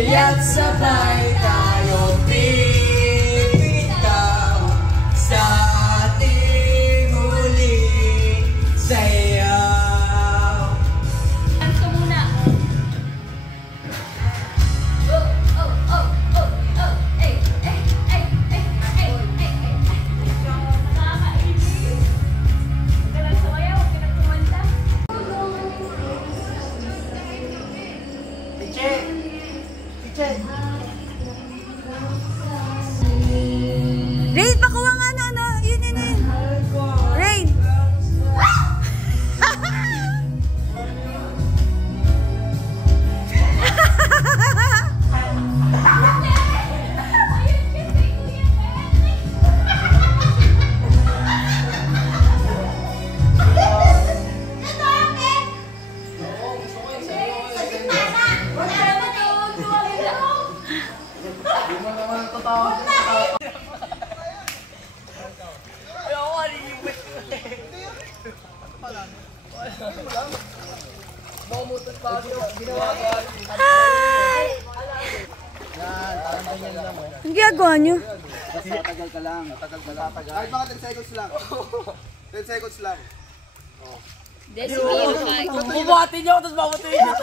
kaya't sabay tayo bibitaw sa ating huling sayaw. Dance ko muna. Rain, pakuha nga na, yun. Rain. Hi! Ang ginagawa nyo? Tagal ka lang. Kahit mga 10 seconds lang. 10 seconds lang. Bumati niyo ako, tapos babatiin niyo.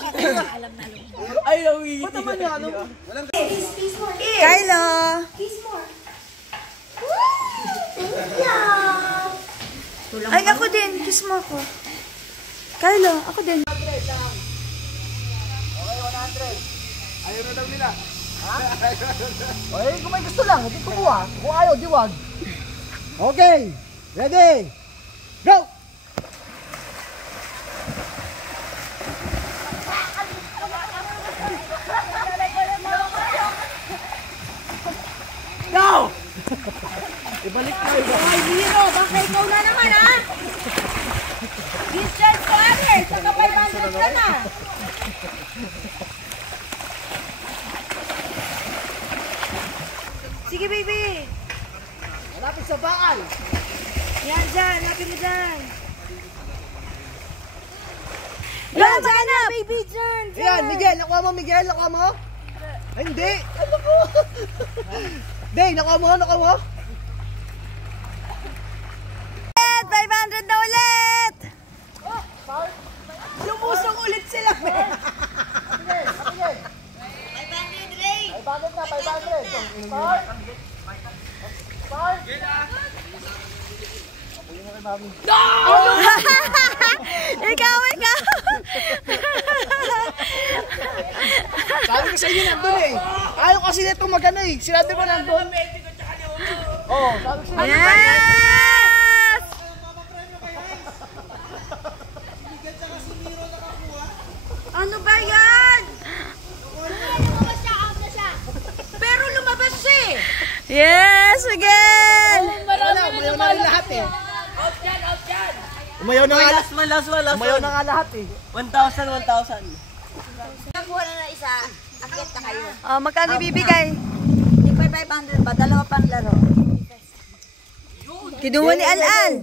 Ay, nawigit. Ba't naman niya, ano? Kylo! Ay, ako din. Kiss mo ako. Kylo, ako din. Okay, 100. Ayaw na daw nila. Ha? Ay, kung may gusto lang, hindi kumuha. Kung ayaw, diwag. Okay, ready, go! Go! Ibalik ko. Ay, Hiro, baka ikaw na naman, ha? Distance to others. Saka 500 ka na. Sige, baby. Malapit sa bakal. Yan, dyan. Lapin mo dyan. Yan, dyan na, baby. Dyan, dyan. Yan, Miguel. Nakuha mo, Miguel. Nakuha mo? Ay, hindi. Ano po? Hindi, nakuha mo. 500 na ulit. Lumusong ulit sila. 500, Ray. 500 na, 500. Start. Ikaw. Sabi ko sa inyo nandun eh. Ayaw kasi nito magano eh. Sinabi mo nandun. Oo, sabi ko sa inyo. Yes! Ano ba yan? Pero lumabas siya eh. Yes, Miguel! Umayaw na rin lahat eh. Umayaw na nga lahat. Umayaw na nga lahat eh. 1,000. Nakuha na isa, akyat na kayo. Oh, magkano bibigay? Hindi pa 500 ba? Dalawa pang laro. Kinuha ni Al-Al.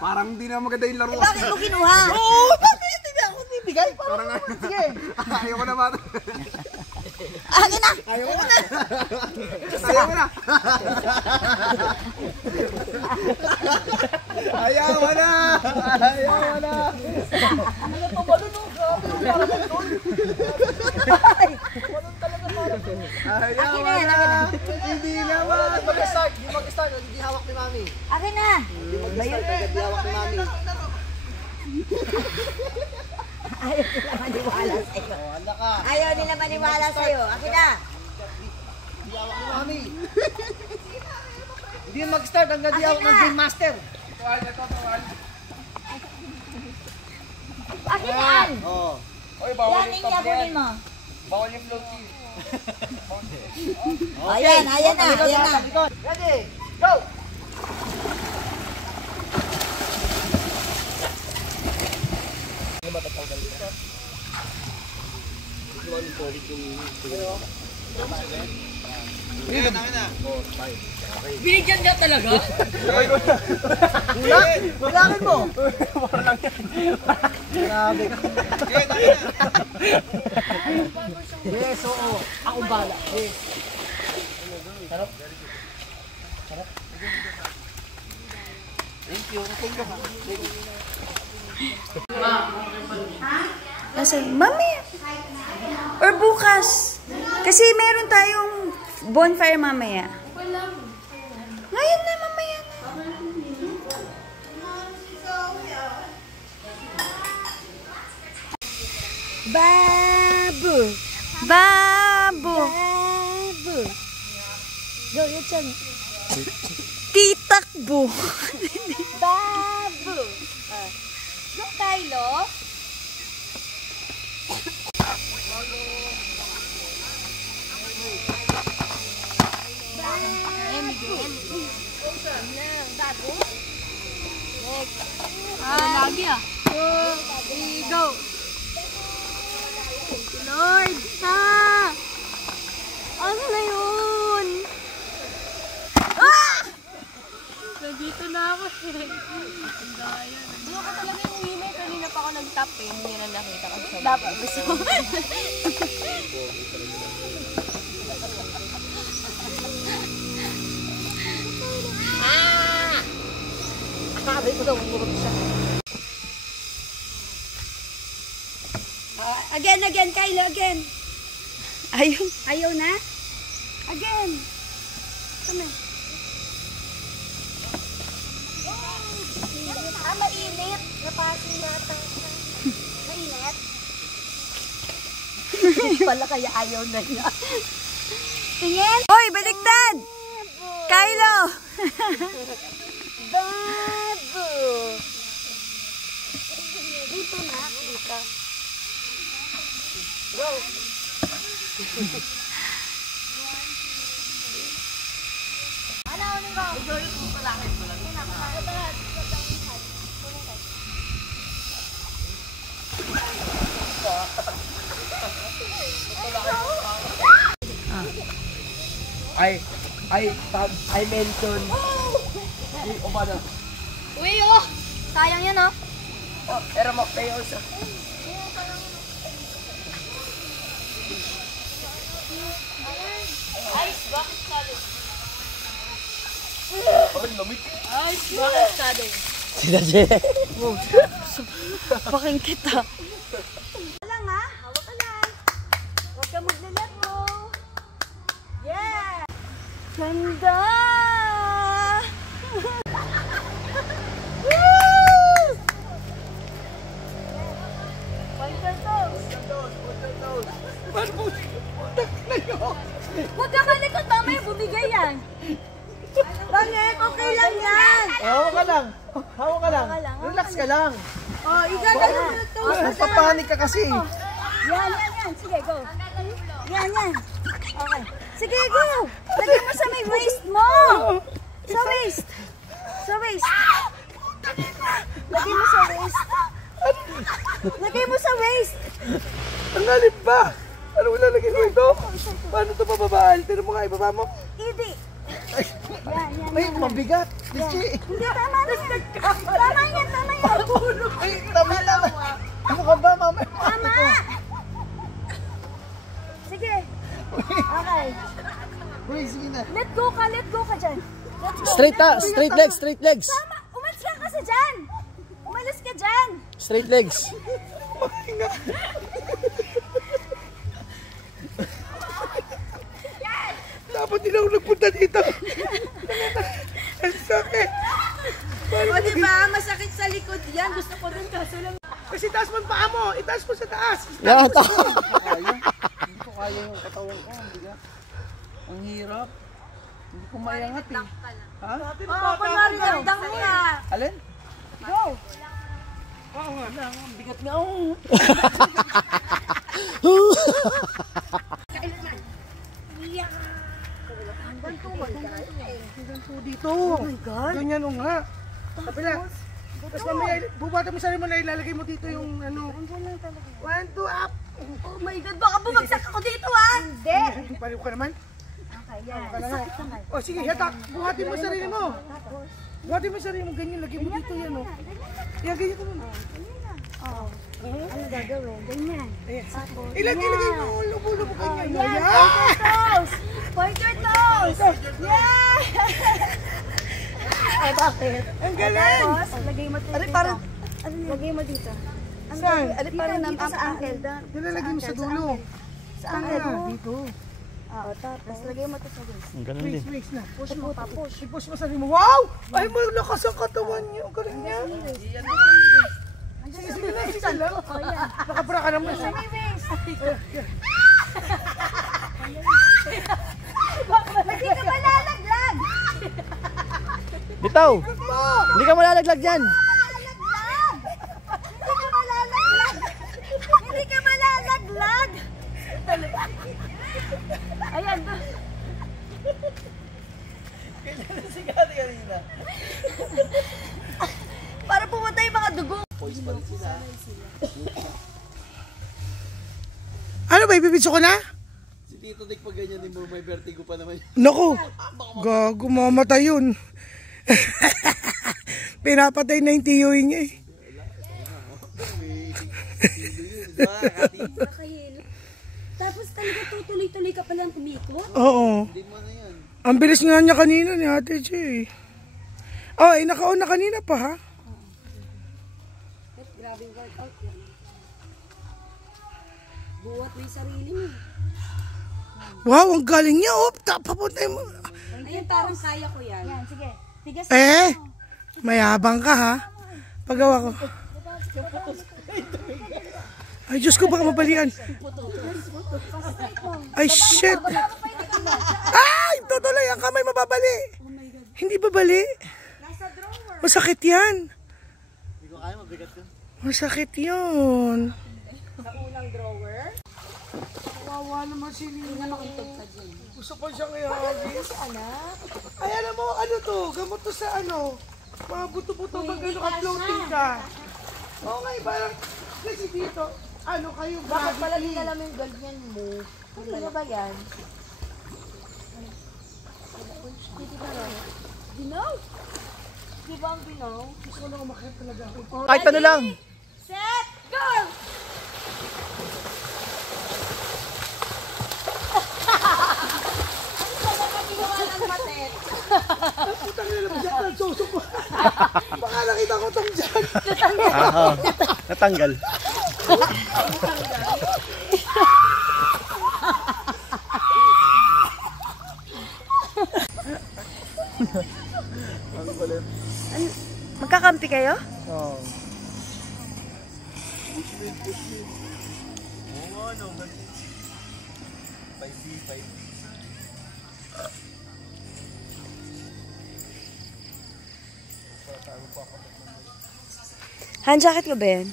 Parang hindi na maganda yung laro. Bakit mo kinuha? Oo, bakit hindi ako bibigay? Parang Sige. ayaw ko na ba? Akin na! Ayaw ko na. Hindi naman. Mag-start, hindi hawak ni Mami. Akin na! Hindi hawak ni Mami. Ayaw nila maniwala sa'yo. Akin na! Hindi hawak ni Mami. Hindi mag-start hanggang di hawak ng Game Master. Akin na, Al! Oo. Yan, hindi abunin mo. Bawal yung floaty. Ayan na. Ready, go! Binigyan ka talaga? Bilangin mo! Grabe. Yes, oo. Ako bala. Yes. Sarap. Thank you. Thank you. Nasaan? Mamaya. Or bukas. Kasi meron tayong bonfire mamaya. Ngayon na, mamaya na. Babu! Babo. Babu! Go, your turn. Titakbo. Babu! Go, Kylo. Babu. Lagi ah. Go. Lord. Ha! Ano na yun? Ah! Nandito na ako eh. Ang daya. Ano ka talaga yung winner? Kanina pa ako nag-tap eh. Hindi na nakita kasi sa dapat gusto. Sabi ko daw, umurot siya. Again, Kylo, again. Ayun. Ayaw na? Again. Come on. Mainit. Napasi nata. Mainit. Pala kaya ayaw na niya. Tingin. Hoy, baliktad! Kylo! Babu. Dito na. Dito. Go. Ano, Nico? I mentioned. O ba na? Uy oh! Sayang yun oh. Era mo kayo sa. Ice bucket challenge. Ay, lamig. Ice bucket challenge. Sina Je. Paking kita. Lang ha? Hawak ka lang. Huwag ka maglalat mo. Yeah! Ganda! Huwag ka malikot, mamaya bumigay yan. Bakit? Okay lang yan. Hawak ka lang. Hawak ka lang. Relax ka lang. Oh, igagano mo ito. Nagpapanik ka kasi. Yan. Sige, go. Yan. Okay. Sige, go. Lagyan mo sa may waist mo. Sa waist. Lagyan mo sa waist. Lagay mo sa waist. Ang alip ba? Ano ilalagay ko ito? Paano ito bababaan? Tira mo nga, ibaba mo. Hindi. Yan. Ay, mabigat. Lichi. Hindi, tama na yan. Tama yan. Ay, tama lang. Ano ka ba, mama? Tama. Sige. Okay. Uy, sige na. Let go ka dyan. Let's go. Straight legs. Tama. Umalis ka kasi dyan. Umalis ka dyan. Straight legs. Dapat din ako nagpunta dito. Ang sakit. O diba, masakit sa likod yan. Gusto ko rin kaso lang. Kasi taas mo ang paa mo. Itaas mo sa taas. Hindi ko kaya yung katawan ko. Ang hirap. Hindi ko mayangat eh. Ha? Oo, kunwari landang mo nga. Alin? Go. Oo nga lang. Ang bigat nga. Oh. Hanggang to dito. Oh my God. Ganyan o nga. Kapila. Tapos mamaya, bubata mo sarili mo na ilalagay mo dito yung ano. 1, 2, up. Oh my God, baka bumagsak ako dito ha. Hindi. Paliw ka naman. Okay, yan. Sakit naman. O sige, hatak. Buhatin mo sarili mo. Buhatin mo sarili mo. Ganyan, lagay mo dito yan o. Yan, ganyan ko muna. Ano gagawin? Ganyan. Ilagay mo. Mabulo mo kanya. Yan, pointer toes! Pointer toes! Yeah! Ay, bakit? Ang galing! Tapos, lagay mo dito. parang... Lagay mo dito. Saan? Dito sa ankle. Nilalagay mo sa dulo. Sa ankle mo. Dito. Oo, tapos lagay mo to sa waist. Ang ganun din. Waist na. Push mo pa, push. I-push mo sa mo. Wow! Ay, malakas ang katawan niyo. Ang galing niya. Sige lang, sige lang. Nakabra ka naman. Sa may waist. Hindi ka malalaglag! Bitaw! Hindi ka malalaglag dyan! Hindi ka malalaglag! Hindi ka malalaglag! Ayan. Para pumunta yung mga dugo. Ano ba, ibibidyo ko na? Si Tito Nick pag ganyan din mo, may vertigo pa naman. Naku, gago, mamatay yun. Pinapatay na yung tiyoy niya eh. Tapos talaga tutuloy-tuloy ka palang umikot? Oo. Hindi mo na yan. Ang bilis nga niya kanina ni Ate Che. Oh, eh, nakauna kanina pa ha? Grabing workout yan. Buhat mo yung sarili mo. Wow, ang galing niya. Oh, papuntay mo. Ayun, parang kaya ko yan. Yan, sige. Tigas Eh, mayabang ka ha? Pagawa ko. Ay, Diyos ko, baka mabalian. Ay, shit. Ay, tutuloy. Ang kamay mababali. Hindi babali. Masakit yan. Masakit yun. Sa unang drawer. Kawawa naman si Lina. Gusto pa siyang ihagis. Anak. Ay, alam mo, ano to? Gamot to sa ano? Mga buto-buto pag ano ka, floating ka. Okay, parang, kasi dito, ano kayo, Bakit pala gravity. din alam yung ganyan mo? Ano ba yan? Ginaw? Di ba ang ginaw? Gusto ko lang umakyat talaga ako. Kahit ano lang! Set! Go! Putang ina naman dyan, nagsusok ko. Baka nakita ko tong dyan. Aha, natanggal. Magkakampi kayo? Oo. Hand jacket ko ba yan?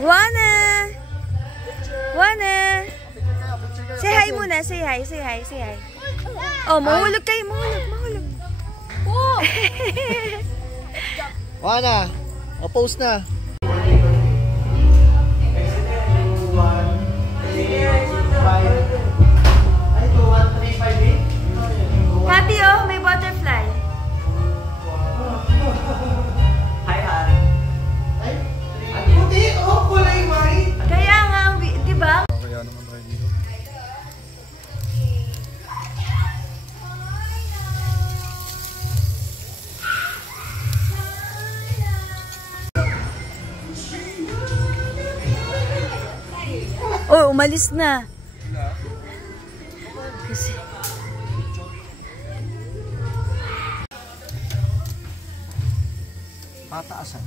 Wana! Wana! Say hi muna, say hi, say hi, say hi. Oh, mahulog kayo, mahulog. Wana! O-post na! Happy oh, may butterfly. Puti, oh, kulay white. Kaya nga, di ba? Kaya naman tayo dito. Oh, umalis na. Kasi... Pataasan.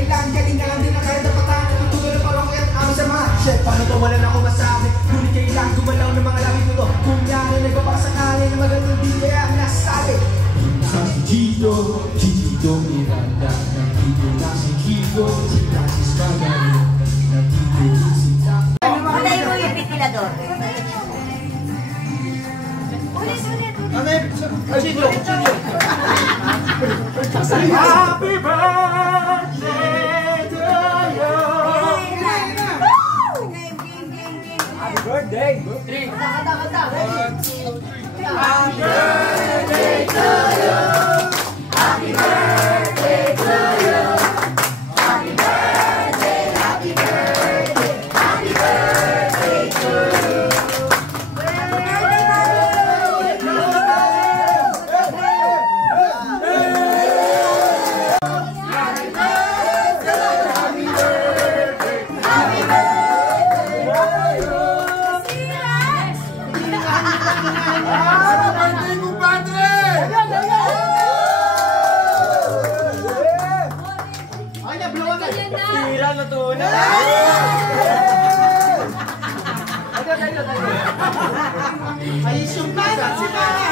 Kailangan galingan din na kahit napatan ang tuloy na parang kaya ang sama. Shit, paano to wala na akong masabi? Ngunit kailangan gumalaw ng mga lawit mo to. Kung yan ay nagpapakasakali na magaling di kaya ang nasasabi. Sa si Gito Miranda, nandito na si Kiko, si Francis Magaling, nandito si Taco. Kulay mo yung ventilador. Happy birthday to you! Happy birthday!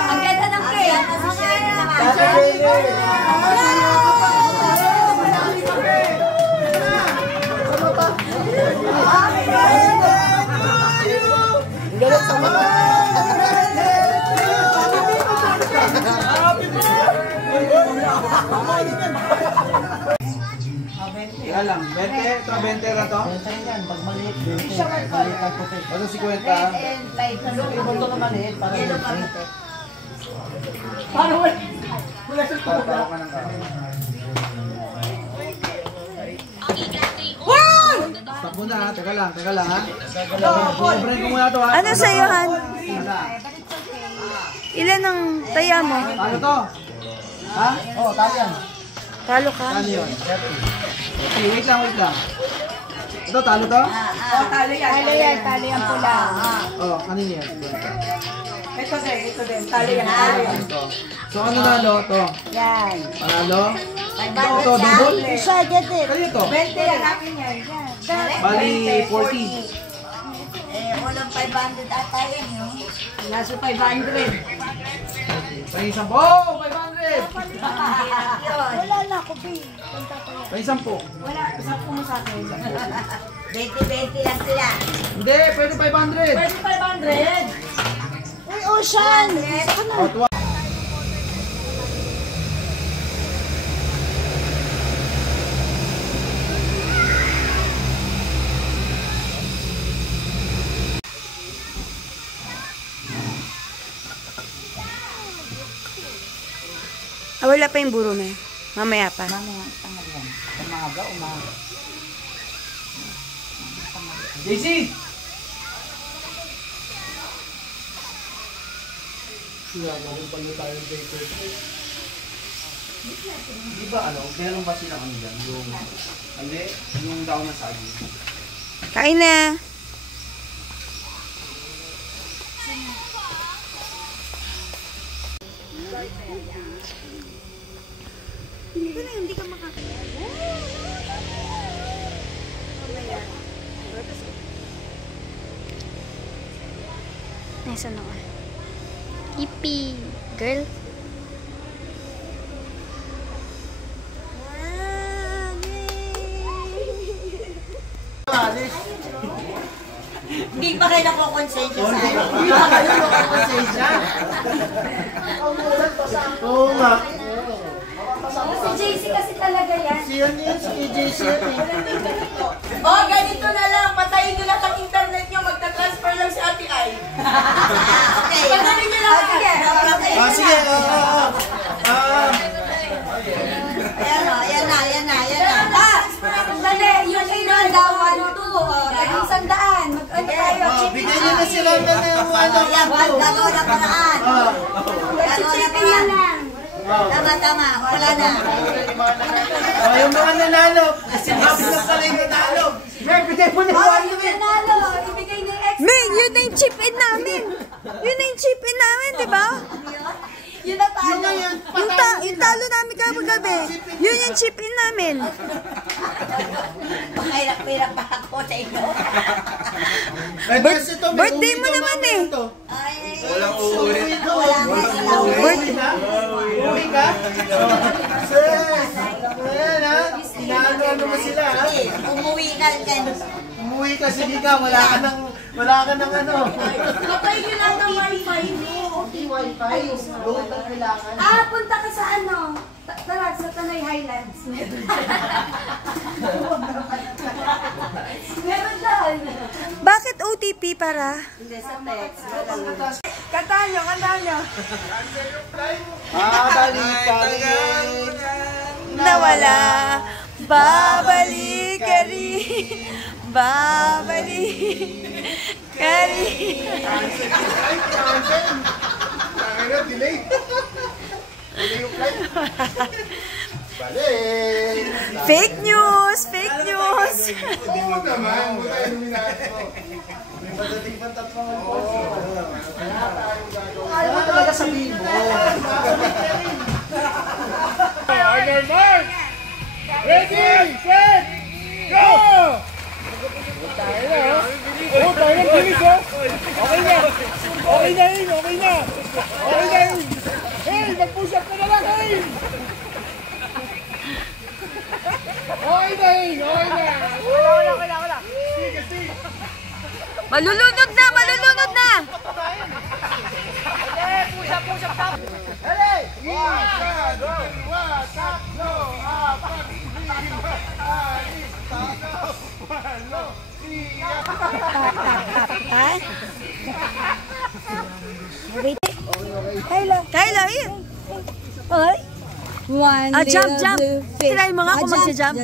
Ang ganda ng cake. Kaya lang, 20? Ito, 20 na to? 20 yan, pag maliit, 20. Maliit ang puti. Ano 50? Ibon to na maliit, para Yellow pa maliit. puti. Tatawa ka ng kami. Stop muna ha, teka lang ha. Libre ko muna to ha. Ano sa'yo, Han? Wala. Ilan ang taya mo? Ano to? Ha? Oo, tali yan. Talo ka? Ano yun? Okay, wait lang. Ito, talo to? Talo yan pula. Oh, kanino yan? Ito din. Talo yan. Ito. So, ano nalo? To? Yan. Panalo? Ito, double? Isa, get it. Kanino to? 20 yan. Akin yan. Bali, 40. Walang 500 ata yun, no? Nasa 500. Pahing 10. Oh, 500! Wala na ako, B. Pahing 10. Wala, sapo mo sa akin. 20-20 lang sila. Hindi, pwede 500. Pwede 500. Uy, Ocean! Oh, tuwa. Ah, wala pa yung buro na. Mamaya pa. JC! Di ba meron ba silang ano dyan? Yung daon na saging. Kain na. Nasaan ako? Yippee! Girl. Hindi pa kayo nakukonsensya sa akin. Hindi na kayo makakonsensya. Oo nga. Si JC kasi talaga yan. Si yan yun, si KJC yan eh. Oh, ganito na lang. Patayin nyo lang ang internet nyo. Magta-transfer lang si Ate Ay. Okay. Patayin nyo lang. Sige. Sige. Ayan na. Dali, yung inon daw, 1, 2, naging 100. Mag-ano tayo? Bigyan nyo na sila na yung ano. Gagawa na paraan. Chipin yan lang. Tama. Wala na. Yung mga nanalo, sinabi lang pala yung nanalo. Bigyan mo na Yung nanalo, ibigay ni X. May, yun na yung chip-in namin. Yun na yung chip-in namin, di ba? Yun na tayo. Yung talo namin gabi. Yun yung chip-in namin. Pakahirap-hirap pa ako sa inyo. Birthday mo naman eh. Walang uuwi. Uwi ka? Sis! Ayan ha? Inaano mo sila ha? Umuwi ka dyan. Umuwi ka, sige ka. Wala ka ng ano. Kapay nyo lang ng wifi mo. Di wifi. Load ang kailangan. Punta ka sa ano? Tara, sa Tanay Highlands. Meron dyan. Bakit OTP para? Hindi, sa text. Kantahan nyo. Balik. Nawala, babalik ka rin. Babalik ka rin. Delay yung flight. Balik. Fake news! Hindi mo naman. Mo tayo nominati mo. May padating pantat mo. Ayaw mo talaga sabihin mo. Order mark! Ready, set, go! Tayo na, oh. Tayo na, bilis, oh. Okay na. Hey, mag-push up ka na lang, hey! Okay na. Sige. Malulunod na! Isa, dalawa, tatlo, apat, lima, anim, tatlo, walo, siya. Kyla, here. Ay. One Jump. little fish. Try mo nga kung mag-jump.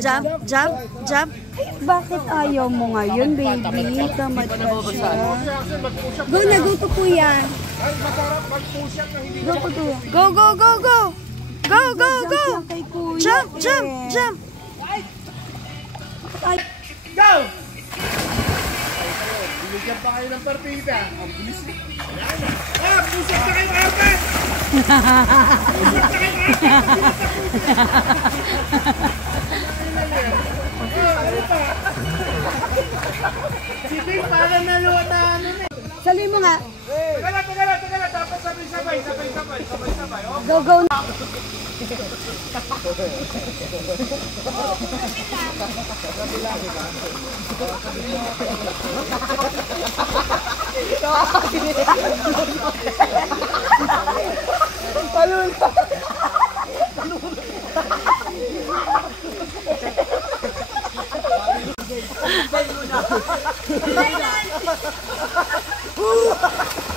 Bakit ayaw mo ngayon, baby? Tamad pa siya. Go na, go to kuya. Ay, masarap mag-push up na hindi Go to kuya. Go. Jump lang kay kuya. Jump. Go! Binigyan pa kayo ng partida. Ang bilis. Push up na kayo, apat! Si Bing parang naluwa na ano na. Sali mo nga. Teka lang. Tapos sabay-sabay. Oh. Go na.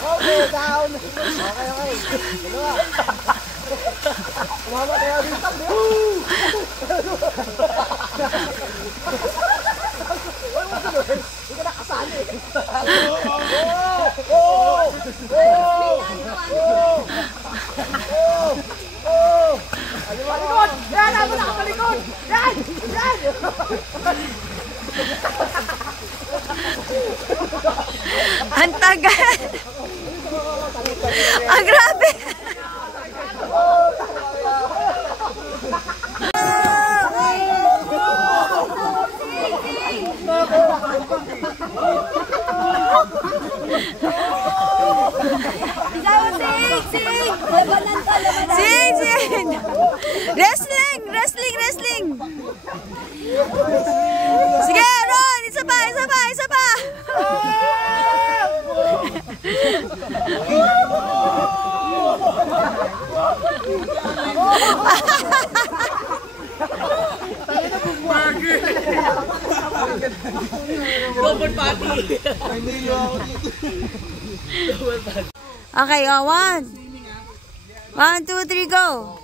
Okay, down. Okay. Dalawa. Kumama kaya dito. Hindi ka nakasali. Palikod! Yan! Ako nakapalikod! Yan! Ang tagal. Ang grabe. Sing! Wrestling! Sige, Ron! Isa pa! Okay, 1, 2, 3, go!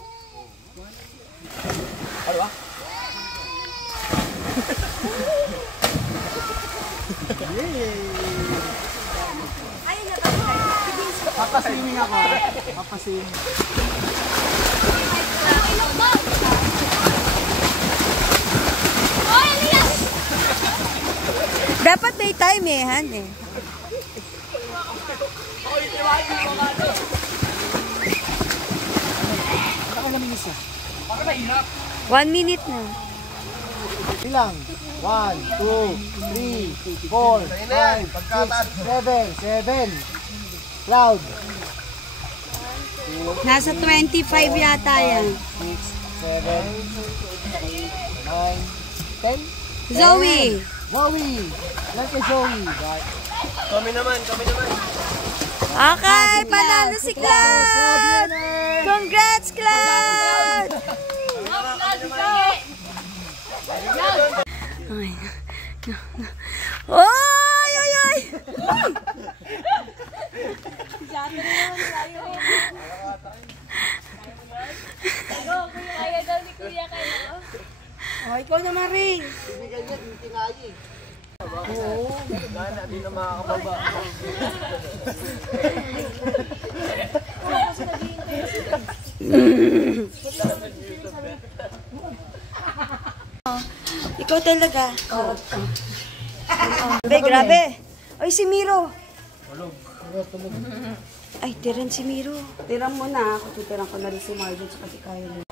Papaswimming ako. Papaswimming. Dapat may time Han eh. Ako namin isa. 1 minute na. Ilang? 1, 2, 3, 4, 5, 6, 7. Cloud. Nasa 25 yata yan. 6, 7, 8, 9, 10. Zoe! Zoe! Ilan kay Zoe? Right. Kami naman. Okay, panalo si Cloud! Congrats, Cloud! Ay. Oy, oy, oy! Kaya daw ni Kuya kayo. Oh, ikaw naman rin. Ikaw talaga. Oh. Be, grabe. Ay, si Miro. Ay, tiran si Miro. Tirang mo na. Ako titirang ko na rin si Marlon sa kasi kaya nila.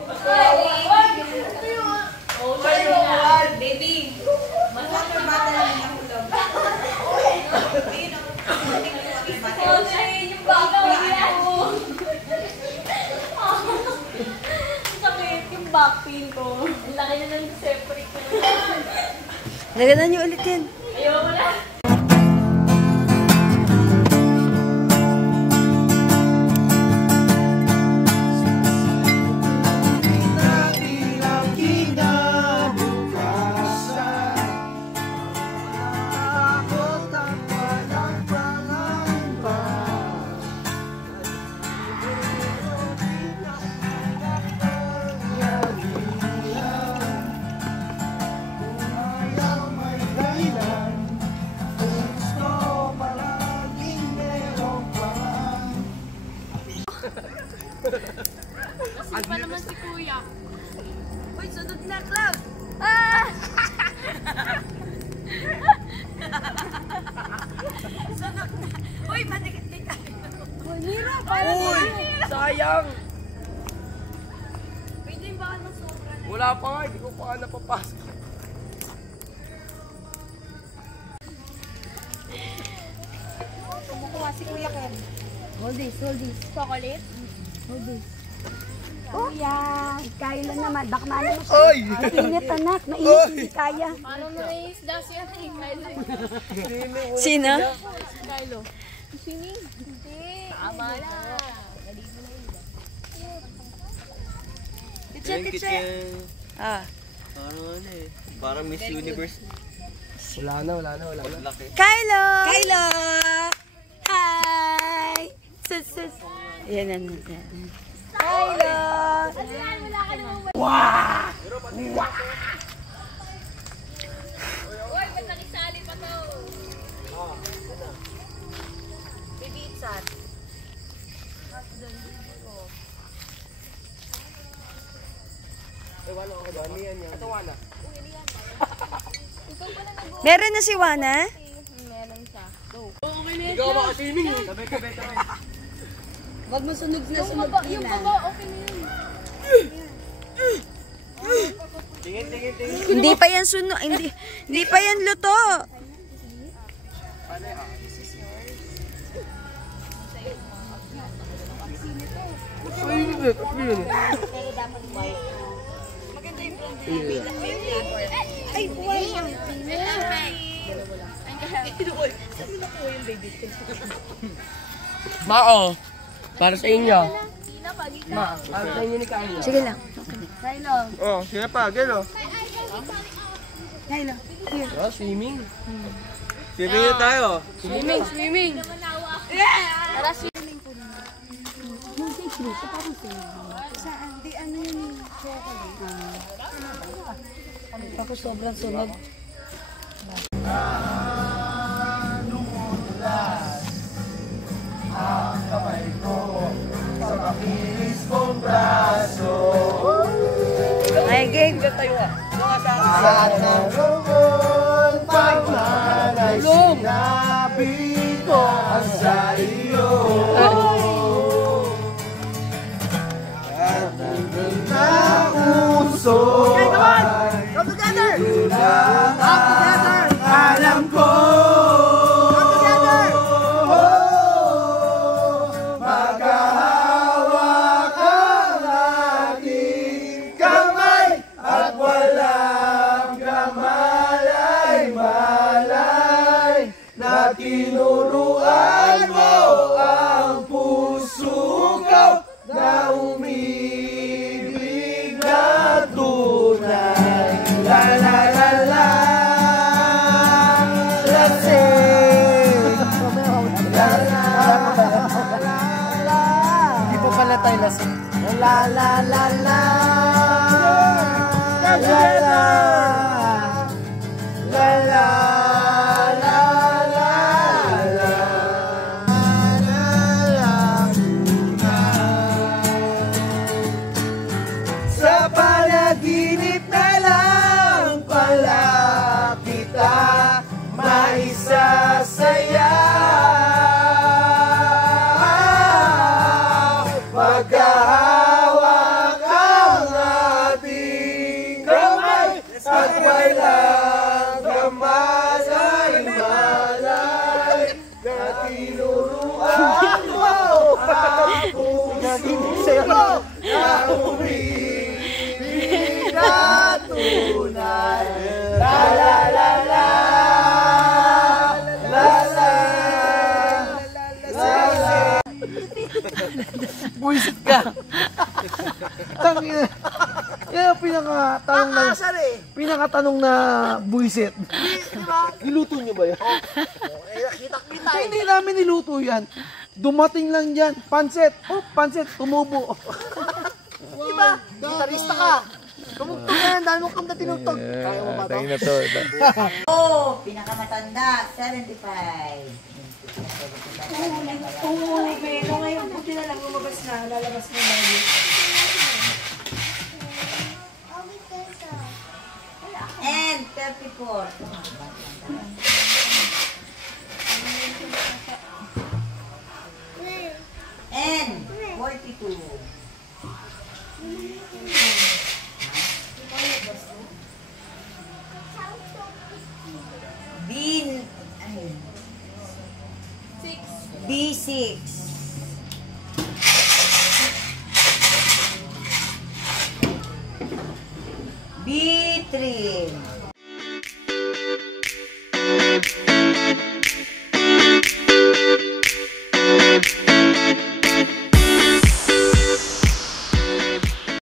Sakit yung back pain ko. Ang laki na ng separate ko. Laganan niyo ulit yan. Ayaw mo na. Kasi pa naman si Kuya. Uy, sunod na, Cloud! Ah! Sunod na! Uy, manikit tayo! Uy, Mira! Uy! Sayang! Pwede yung baka ng sobra na. Wala pa nga, hindi ko pa nga napapasok. Kumukuha si Kuya Ken. Hold this, hold this. Chocolate? Hold this. Kuya, kaya lang naman. Baka maano mo siya. Ay! Mainit anak, mainit hindi kaya. Paano mo na isda siya na Kylo? Sino? Kylo. Swimming? Hindi. Tama na. Naligo na yun. Kitsa. Ah. Parang Miss Universe. Wala na. Kylo! Kylo! Hi! Sus. Yan. Kylo! Wala ka naman. Uy, ba't nakisali pa to? Baby Itzat. Meron na si Wana? Meron siya. Ikaw makaswimming eh. Huwag mo sunog na sunog Yung nila. baba, okay na yun. Hindi pa yan hindi pa yan luto. Ay, buhay yan. Mao, para sa inyo. Ma, para sa inyo ni Kaya. Sige lang. Oh, sila pa, gelo. Kylo. Oh, swimming. Swimming na tayo. Swimming. Tara, swimming. Saan? Di ano yun? Chocolate. Ako sobrang sunog. Ay, game. Sa naroon pagmanay sinabi ko ang sa iyo. At na uso ay kulang ang alam ko. Maghahawak ang ating kamay at walang kamay. La la la la. La la la. La la la la la. Sa panaginip na lang pala kita maisasaya. Magkahawak ang ating kamay at walang kamalay-malay na tinuruan mo ang puso na umibig na tunay. La la la la. La la la la. Buisit ka. Tangina. Yan ang pinakatanong na buisit. Niluto niyo ba yan? Kita-kita Hindi namin niluto yan. Dumating lang yan. Pansit. Oh, pansit. Tumubo. Diba? Gitarista ka. Tumugtog na yan. Dahil mo kung na tinugtog. Kaya mo ba ito? Oh, pinakamatanda, 75. Pero ngayon, buti na lang lumabas na, lalabas na lagi. And 34. And 42. B6. B3.